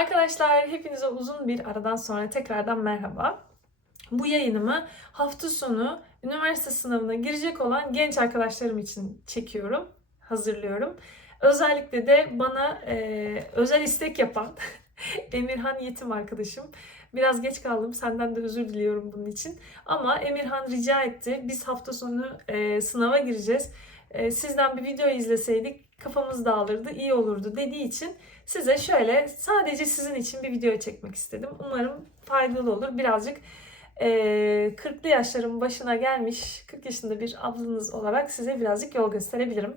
Arkadaşlar hepinize uzun bir aradan sonra tekrardan merhaba. Bu yayınımı hafta sonu üniversite sınavına girecek olan genç arkadaşlarım için çekiyorum, hazırlıyorum. Özellikle de bana e, özel istek yapan Emirhan Yetim arkadaşım. Biraz geç kaldım. Senden de özür diliyorum bunun için. Ama Emirhan rica etti. Biz hafta sonu e, sınava gireceğiz. E, sizden bir video izleseydik kafamız dağılırdı, iyi olurdu dediği için size şöyle sadece sizin için bir video çekmek istedim. Umarım faydalı olur. Birazcık e, 40'lı yaşların başına gelmiş 40 yaşında bir ablanız olarak size birazcık yol gösterebilirim.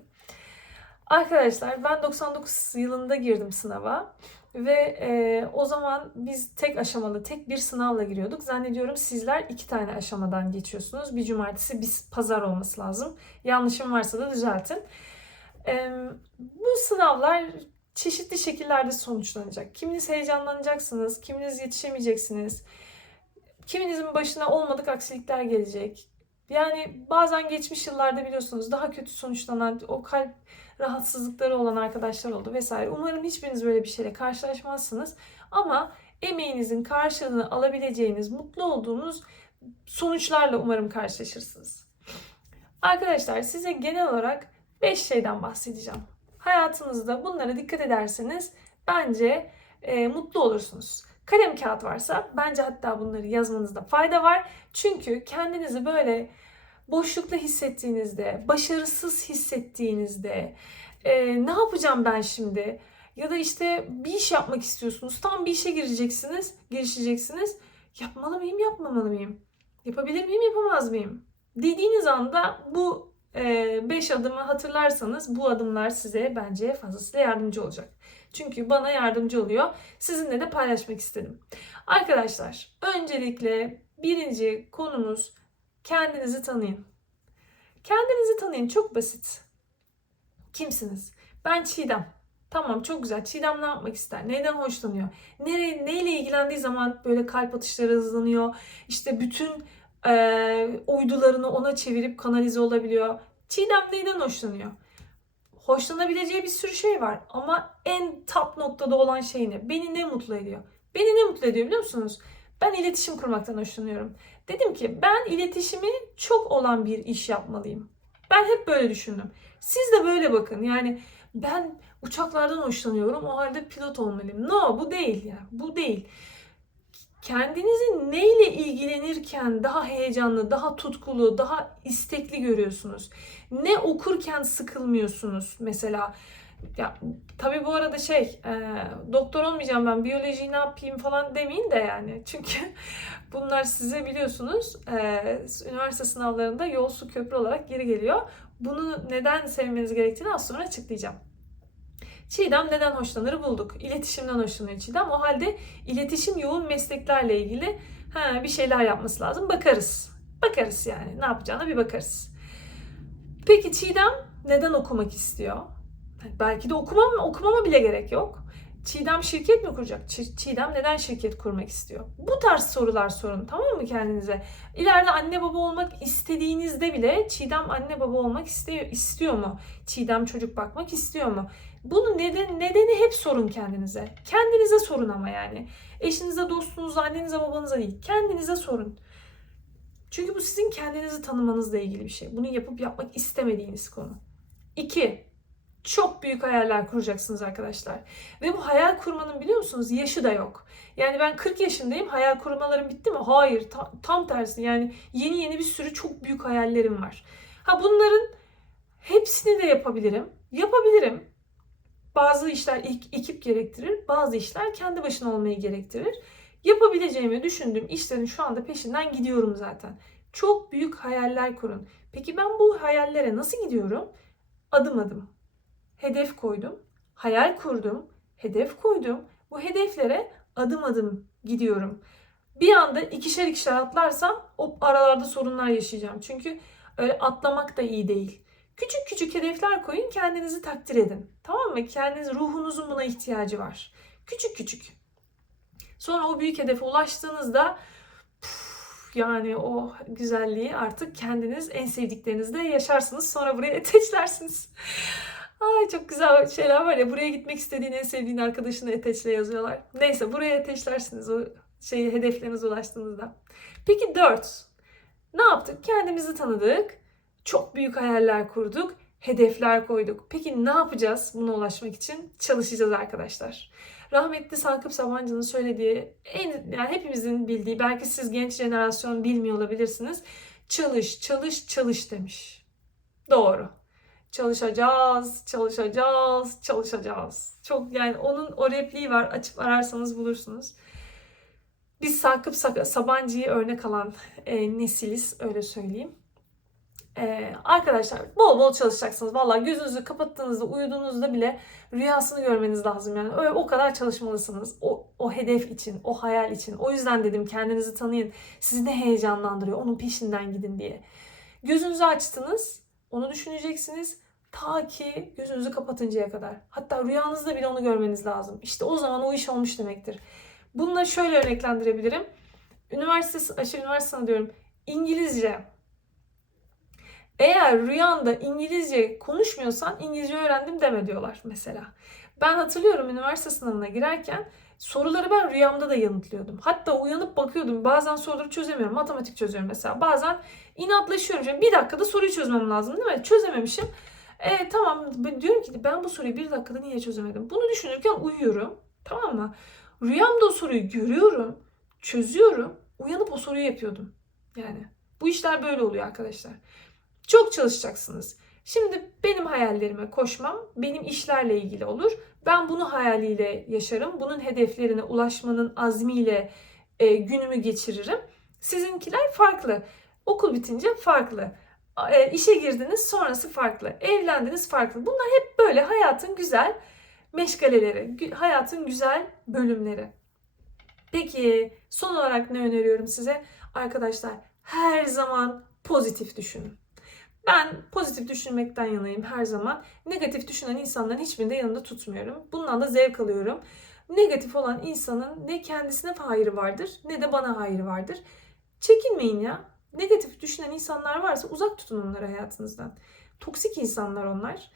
Arkadaşlar ben 99 yılında girdim sınava ve e, o zaman biz tek aşamalı tek bir sınavla giriyorduk. Zannediyorum sizler iki tane aşamadan geçiyorsunuz. Bir cumartesi bir pazar olması lazım. Yanlışım varsa da düzeltin. Bu sınavlar çeşitli şekillerde sonuçlanacak. Kiminiz heyecanlanacaksınız, kiminiz yetişemeyeceksiniz. Kiminizin başına olmadık aksilikler gelecek. Yani bazen geçmiş yıllarda biliyorsunuz daha kötü sonuçlanan o kalp rahatsızlıkları olan arkadaşlar oldu vesaire. Umarım hiçbiriniz böyle bir şeyle karşılaşmazsınız. Ama emeğinizin karşılığını alabileceğiniz, mutlu olduğunuz sonuçlarla umarım karşılaşırsınız. Arkadaşlar size genel olarak 5 şeyden bahsedeceğim. Hayatınızda bunlara dikkat ederseniz bence e, mutlu olursunuz. Kalem kağıt varsa bence hatta bunları yazmanızda fayda var. Çünkü kendinizi böyle boşlukta hissettiğinizde, başarısız hissettiğinizde, e, ne yapacağım ben şimdi? Ya da işte bir iş yapmak istiyorsunuz. Tam bir işe gireceksiniz, girişeceksiniz. Yapmalı mıyım, yapmamalı mıyım? Yapabilir miyim, yapamaz mıyım? Dediğiniz anda bu 5 adımı hatırlarsanız bu adımlar size bence fazlasıyla yardımcı olacak. Çünkü bana yardımcı oluyor. Sizinle de paylaşmak istedim. Arkadaşlar öncelikle birinci konumuz kendinizi tanıyın. Kendinizi tanıyın çok basit. Kimsiniz? Ben Çiğdem. Tamam çok güzel. Çiğdem ne yapmak ister? Neyden hoşlanıyor? Nere, neyle ilgilendiği zaman böyle kalp atışları hızlanıyor. İşte bütün e, uydularını ona çevirip kanalize olabiliyor. Çiğdem neyden hoşlanıyor? Hoşlanabileceği bir sürü şey var ama en top noktada olan şey ne? Beni ne mutlu ediyor? Beni ne mutlu ediyor biliyor musunuz? Ben iletişim kurmaktan hoşlanıyorum. Dedim ki ben iletişimi çok olan bir iş yapmalıyım. Ben hep böyle düşündüm. Siz de böyle bakın. Yani ben uçaklardan hoşlanıyorum. O halde pilot olmalıyım. No bu değil yani. Bu değil kendinizi neyle ilgilenirken daha heyecanlı, daha tutkulu, daha istekli görüyorsunuz? Ne okurken sıkılmıyorsunuz mesela? Ya tabii bu arada şey, e, doktor olmayacağım ben, biyolojiyi ne yapayım falan demeyin de yani. Çünkü bunlar size biliyorsunuz e, üniversite sınavlarında yol su köprü olarak geri geliyor. Bunu neden sevmeniz gerektiğini az sonra açıklayacağım. Çiğdem neden hoşlanır bulduk. İletişimden hoşlanıyor Çiğdem. O halde iletişim yoğun mesleklerle ilgili ha, bir şeyler yapması lazım. Bakarız. Bakarız yani. Ne yapacağına bir bakarız. Peki Çiğdem neden okumak istiyor? Belki de okumam, okumama bile gerek yok. Çiğdem şirket mi kuracak? Çiğdem neden şirket kurmak istiyor? Bu tarz sorular sorun tamam mı kendinize? İleride anne baba olmak istediğinizde bile Çiğdem anne baba olmak istiyor, istiyor mu? Çiğdem çocuk bakmak istiyor mu? Bunu neden, nedeni hep sorun kendinize. Kendinize sorun ama yani. Eşinize, dostunuza, annenize, babanıza değil. Kendinize sorun. Çünkü bu sizin kendinizi tanımanızla ilgili bir şey. Bunu yapıp yapmak istemediğiniz konu. İki, çok büyük hayaller kuracaksınız arkadaşlar. Ve bu hayal kurmanın biliyor musunuz yaşı da yok. Yani ben 40 yaşındayım hayal kurmalarım bitti mi? Hayır ta- tam tersi yani yeni yeni bir sürü çok büyük hayallerim var. Ha bunların hepsini de yapabilirim. Yapabilirim. Bazı işler ekip gerektirir, bazı işler kendi başına olmayı gerektirir. Yapabileceğimi düşündüğüm işlerin şu anda peşinden gidiyorum zaten. Çok büyük hayaller kurun. Peki ben bu hayallere nasıl gidiyorum? Adım adım. Hedef koydum, hayal kurdum, hedef koydum. Bu hedeflere adım adım gidiyorum. Bir anda ikişer ikişer atlarsam o aralarda sorunlar yaşayacağım. Çünkü öyle atlamak da iyi değil. Küçük küçük hedefler koyun, kendinizi takdir edin. Tamam mı? Kendiniz, ruhunuzun buna ihtiyacı var. Küçük küçük. Sonra o büyük hedefe ulaştığınızda yani o güzelliği artık kendiniz en sevdiklerinizde yaşarsınız. Sonra buraya ateşlersiniz. Ay çok güzel şeyler var ya buraya gitmek istediğin en sevdiğin arkadaşını eteçle yazıyorlar. Neyse buraya eteçlersiniz o şeyi hedeflerinize ulaştığınızda. Peki 4. Ne yaptık? Kendimizi tanıdık. Çok büyük hayaller kurduk. Hedefler koyduk. Peki ne yapacağız buna ulaşmak için? Çalışacağız arkadaşlar. Rahmetli Sakıp Sabancı'nın söylediği, en, yani hepimizin bildiği, belki siz genç jenerasyon bilmiyor olabilirsiniz. Çalış, çalış, çalış demiş. Doğru. Çalışacağız, çalışacağız, çalışacağız. Çok yani onun o repliği var. Açıp ararsanız bulursunuz. Biz Sakıp Sabancı'yı örnek alan e, nesiliz öyle söyleyeyim. E, arkadaşlar bol bol çalışacaksınız. Vallahi gözünüzü kapattığınızda uyuduğunuzda bile rüyasını görmeniz lazım. Yani öyle o kadar çalışmalısınız. O, o hedef için, o hayal için. O yüzden dedim kendinizi tanıyın. Sizi ne heyecanlandırıyor onun peşinden gidin diye. Gözünüzü açtınız. Onu düşüneceksiniz. Ta ki gözünüzü kapatıncaya kadar. Hatta rüyanızda bile onu görmeniz lazım. İşte o zaman o iş olmuş demektir. Bununla şöyle örneklendirebilirim. Üniversite, aşı üniversite diyorum. İngilizce. Eğer rüyanda İngilizce konuşmuyorsan İngilizce öğrendim deme diyorlar mesela. Ben hatırlıyorum üniversite sınavına girerken soruları ben rüyamda da yanıtlıyordum. Hatta uyanıp bakıyordum. Bazen soruları çözemiyorum. Matematik çözüyorum mesela. Bazen inatlaşıyorum. Yani bir dakikada soruyu çözmem lazım değil mi? Çözememişim. E, tamam diyorum ki ben bu soruyu bir dakikada niye çözemedim? Bunu düşünürken uyuyorum. Tamam mı? Rüyamda o soruyu görüyorum, çözüyorum, uyanıp o soruyu yapıyordum. Yani bu işler böyle oluyor arkadaşlar. Çok çalışacaksınız. Şimdi benim hayallerime koşmam benim işlerle ilgili olur. Ben bunu hayaliyle yaşarım. Bunun hedeflerine ulaşmanın azmiyle e, günümü geçiririm. Sizinkiler farklı. Okul bitince farklı. E, işe girdiniz sonrası farklı. Evlendiniz farklı. Bunlar hep böyle hayatın güzel meşgaleleri, hayatın güzel bölümleri. Peki son olarak ne öneriyorum size? Arkadaşlar her zaman pozitif düşünün. Ben pozitif düşünmekten yanayım her zaman. Negatif düşünen insanların hiçbirini de yanında tutmuyorum. Bundan da zevk alıyorum. Negatif olan insanın ne kendisine hayrı vardır ne de bana hayrı vardır. Çekinmeyin ya. Negatif düşünen insanlar varsa uzak tutun onları hayatınızdan. Toksik insanlar onlar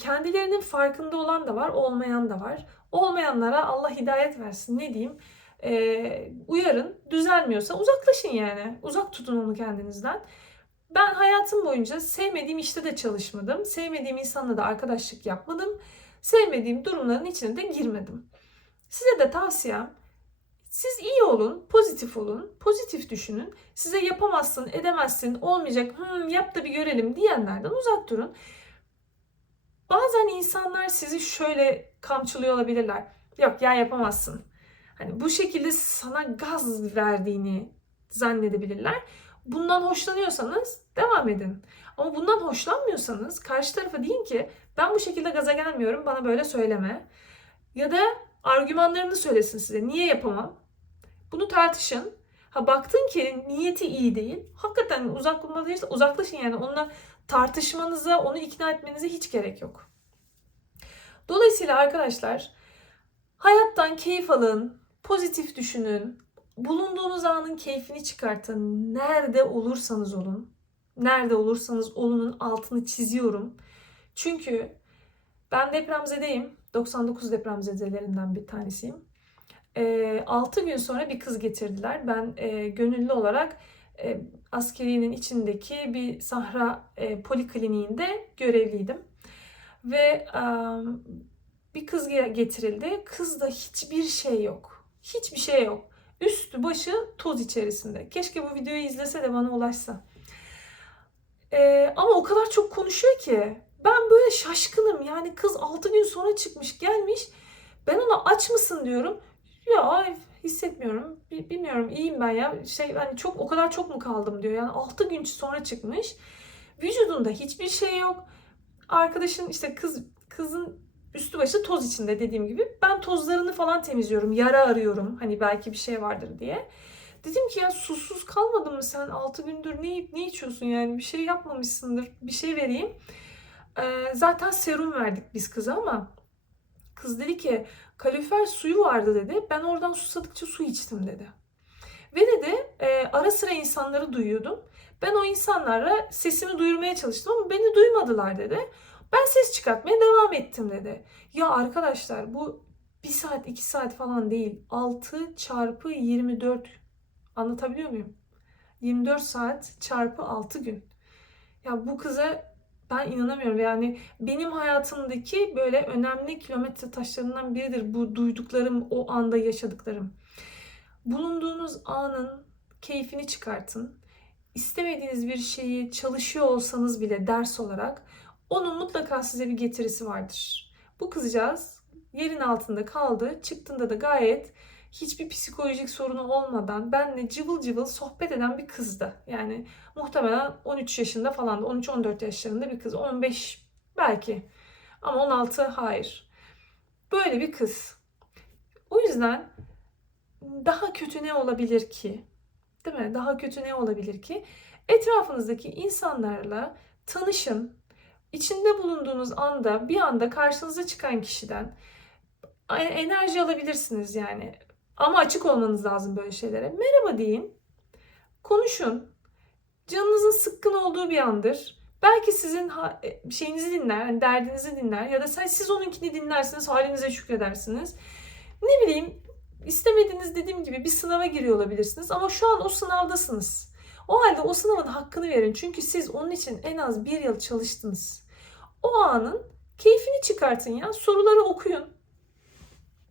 kendilerinin farkında olan da var, olmayan da var. Olmayanlara Allah hidayet versin. Ne diyeyim? E, uyarın. Düzelmiyorsa uzaklaşın yani. Uzak tutun onu kendinizden. Ben hayatım boyunca sevmediğim işte de çalışmadım. Sevmediğim insanla da arkadaşlık yapmadım. Sevmediğim durumların içine de girmedim. Size de tavsiyem siz iyi olun, pozitif olun, pozitif düşünün. Size yapamazsın, edemezsin, olmayacak, hmm, yap da bir görelim diyenlerden uzak durun. Bazen insanlar sizi şöyle kamçılıyor olabilirler. Yok ya yapamazsın. Hani bu şekilde sana gaz verdiğini zannedebilirler. Bundan hoşlanıyorsanız devam edin. Ama bundan hoşlanmıyorsanız karşı tarafa deyin ki ben bu şekilde gaza gelmiyorum bana böyle söyleme. Ya da argümanlarını söylesin size. Niye yapamam? Bunu tartışın. Ha baktın ki niyeti iyi değil. Hakikaten uzaklaşın, uzaklaşın yani onunla tartışmanıza, onu ikna etmenize hiç gerek yok. Dolayısıyla arkadaşlar hayattan keyif alın, pozitif düşünün, bulunduğunuz anın keyfini çıkartın. Nerede olursanız olun, nerede olursanız olunun altını çiziyorum. Çünkü ben depremzedeyim. 99 depremzedelerinden bir tanesiyim. E, 6 gün sonra bir kız getirdiler. Ben e, gönüllü olarak e, askerinin içindeki bir sahra e, polikliniğinde görevliydim. Ve e, bir kız getirildi. Kızda hiçbir şey yok. Hiçbir şey yok. Üstü başı toz içerisinde. Keşke bu videoyu izlese de bana ulaşsa. E, ama o kadar çok konuşuyor ki. Ben böyle şaşkınım. Yani kız 6 gün sonra çıkmış gelmiş. Ben ona aç mısın diyorum. Ya hissetmiyorum. Bilmiyorum iyiyim ben ya. Şey hani çok o kadar çok mu kaldım diyor. Yani 6 gün sonra çıkmış. Vücudunda hiçbir şey yok. Arkadaşın işte kız kızın üstü başı toz içinde dediğim gibi. Ben tozlarını falan temizliyorum. Yara arıyorum. Hani belki bir şey vardır diye. Dedim ki ya susuz kalmadın mı sen 6 gündür ne ne içiyorsun yani bir şey yapmamışsındır bir şey vereyim. Ee, zaten serum verdik biz kıza ama kız dedi ki kalorifer suyu vardı dedi. Ben oradan susadıkça su içtim dedi. Ve dedi e, ara sıra insanları duyuyordum. Ben o insanlara sesimi duyurmaya çalıştım ama beni duymadılar dedi. Ben ses çıkartmaya devam ettim dedi. Ya arkadaşlar bu 1 saat 2 saat falan değil. 6 çarpı 24 anlatabiliyor muyum? 24 saat çarpı 6 gün. Ya bu kıza ben inanamıyorum. Yani benim hayatımdaki böyle önemli kilometre taşlarından biridir bu duyduklarım, o anda yaşadıklarım. Bulunduğunuz anın keyfini çıkartın. İstemediğiniz bir şeyi çalışıyor olsanız bile ders olarak onun mutlaka size bir getirisi vardır. Bu kızcağız yerin altında kaldı. Çıktığında da gayet hiçbir psikolojik sorunu olmadan benle cıvıl cıvıl sohbet eden bir kızdı. Yani muhtemelen 13 yaşında falan da 13-14 yaşlarında bir kız. 15 belki ama 16 hayır. Böyle bir kız. O yüzden daha kötü ne olabilir ki? Değil mi? Daha kötü ne olabilir ki? Etrafınızdaki insanlarla tanışın. İçinde bulunduğunuz anda bir anda karşınıza çıkan kişiden enerji alabilirsiniz yani. Ama açık olmanız lazım böyle şeylere. Merhaba deyin. Konuşun. Canınızın sıkkın olduğu bir andır. Belki sizin şeyinizi dinler, yani derdinizi dinler ya da siz onunkini dinlersiniz, halinize şükredersiniz. Ne bileyim, istemediğiniz dediğim gibi bir sınava giriyor olabilirsiniz ama şu an o sınavdasınız. O halde o sınavın hakkını verin. Çünkü siz onun için en az bir yıl çalıştınız. O anın keyfini çıkartın ya. Soruları okuyun.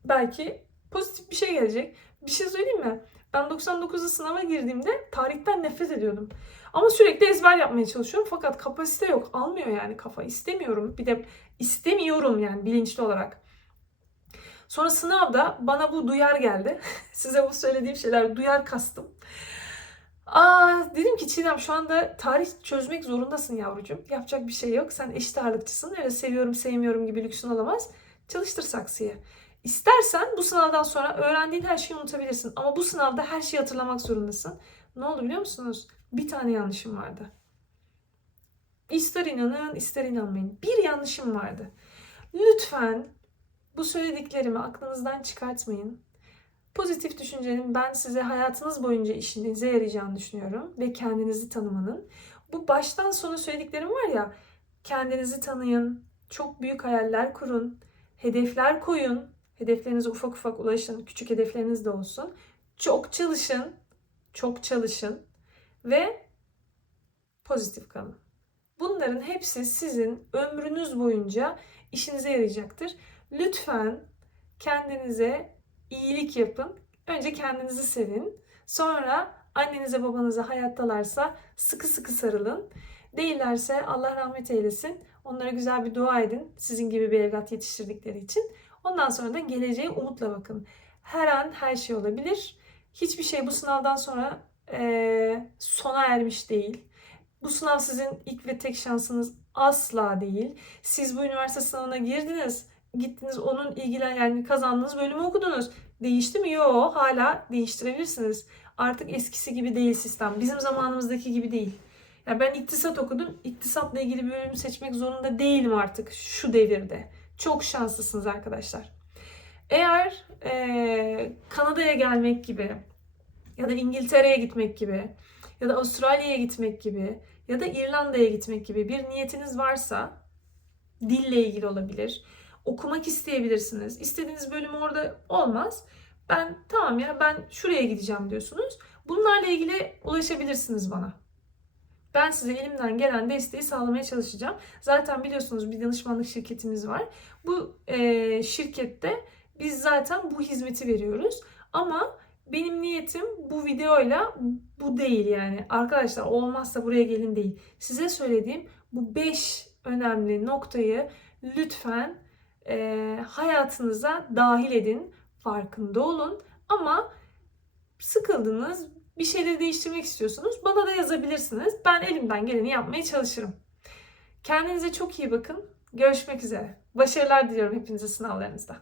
Belki pozitif bir şey gelecek. Bir şey söyleyeyim mi? Ben 99'da sınava girdiğimde tarihten nefret ediyordum. Ama sürekli ezber yapmaya çalışıyorum fakat kapasite yok. Almıyor yani kafa. İstemiyorum. Bir de istemiyorum yani bilinçli olarak. Sonra sınavda bana bu duyar geldi. Size bu söylediğim şeyler duyar kastım. Aa, dedim ki Çiğdem şu anda tarih çözmek zorundasın yavrucuğum. Yapacak bir şey yok. Sen eşit ağırlıkçısın. Öyle seviyorum sevmiyorum gibi lüksün olamaz. Çalıştır saksıyı. İstersen bu sınavdan sonra öğrendiğin her şeyi unutabilirsin. Ama bu sınavda her şeyi hatırlamak zorundasın. Ne oldu biliyor musunuz? Bir tane yanlışım vardı. İster inanın ister inanmayın. Bir yanlışım vardı. Lütfen bu söylediklerimi aklınızdan çıkartmayın. Pozitif düşüncenin ben size hayatınız boyunca işinize yarayacağını düşünüyorum ve kendinizi tanımanın. Bu baştan sona söylediklerim var ya, kendinizi tanıyın, çok büyük hayaller kurun, hedefler koyun, hedeflerinize ufak ufak ulaşın, küçük hedefleriniz de olsun. Çok çalışın, çok çalışın ve pozitif kalın. Bunların hepsi sizin ömrünüz boyunca işinize yarayacaktır. Lütfen kendinize iyilik yapın. Önce kendinizi sevin. Sonra annenize babanıza hayattalarsa sıkı sıkı sarılın. Değillerse Allah rahmet eylesin. Onlara güzel bir dua edin. Sizin gibi bir evlat yetiştirdikleri için. Ondan sonra da geleceğe umutla bakın. Her an her şey olabilir. Hiçbir şey bu sınavdan sonra e, sona ermiş değil. Bu sınav sizin ilk ve tek şansınız asla değil. Siz bu üniversite sınavına girdiniz gittiniz onun ilgilen yani kazandığınız bölümü okudunuz. Değişti mi? Yok. Hala değiştirebilirsiniz. Artık eskisi gibi değil sistem. Bizim zamanımızdaki gibi değil. Ya ben iktisat okudum. İktisatla ilgili bir bölüm seçmek zorunda değilim artık şu devirde. Çok şanslısınız arkadaşlar. Eğer e, Kanada'ya gelmek gibi ya da İngiltere'ye gitmek gibi ya da Avustralya'ya gitmek gibi ya da İrlanda'ya gitmek gibi bir niyetiniz varsa dille ilgili olabilir okumak isteyebilirsiniz. İstediğiniz bölüm orada olmaz. Ben tamam ya ben şuraya gideceğim diyorsunuz. Bunlarla ilgili ulaşabilirsiniz bana. Ben size elimden gelen desteği sağlamaya çalışacağım. Zaten biliyorsunuz bir danışmanlık şirketimiz var. Bu e, şirkette biz zaten bu hizmeti veriyoruz. Ama benim niyetim bu videoyla bu değil yani. Arkadaşlar olmazsa buraya gelin değil. Size söylediğim bu 5 önemli noktayı lütfen e, hayatınıza dahil edin. Farkında olun. Ama sıkıldınız, bir şeyleri değiştirmek istiyorsunuz. Bana da yazabilirsiniz. Ben elimden geleni yapmaya çalışırım. Kendinize çok iyi bakın. Görüşmek üzere. Başarılar diliyorum hepinize sınavlarınızda.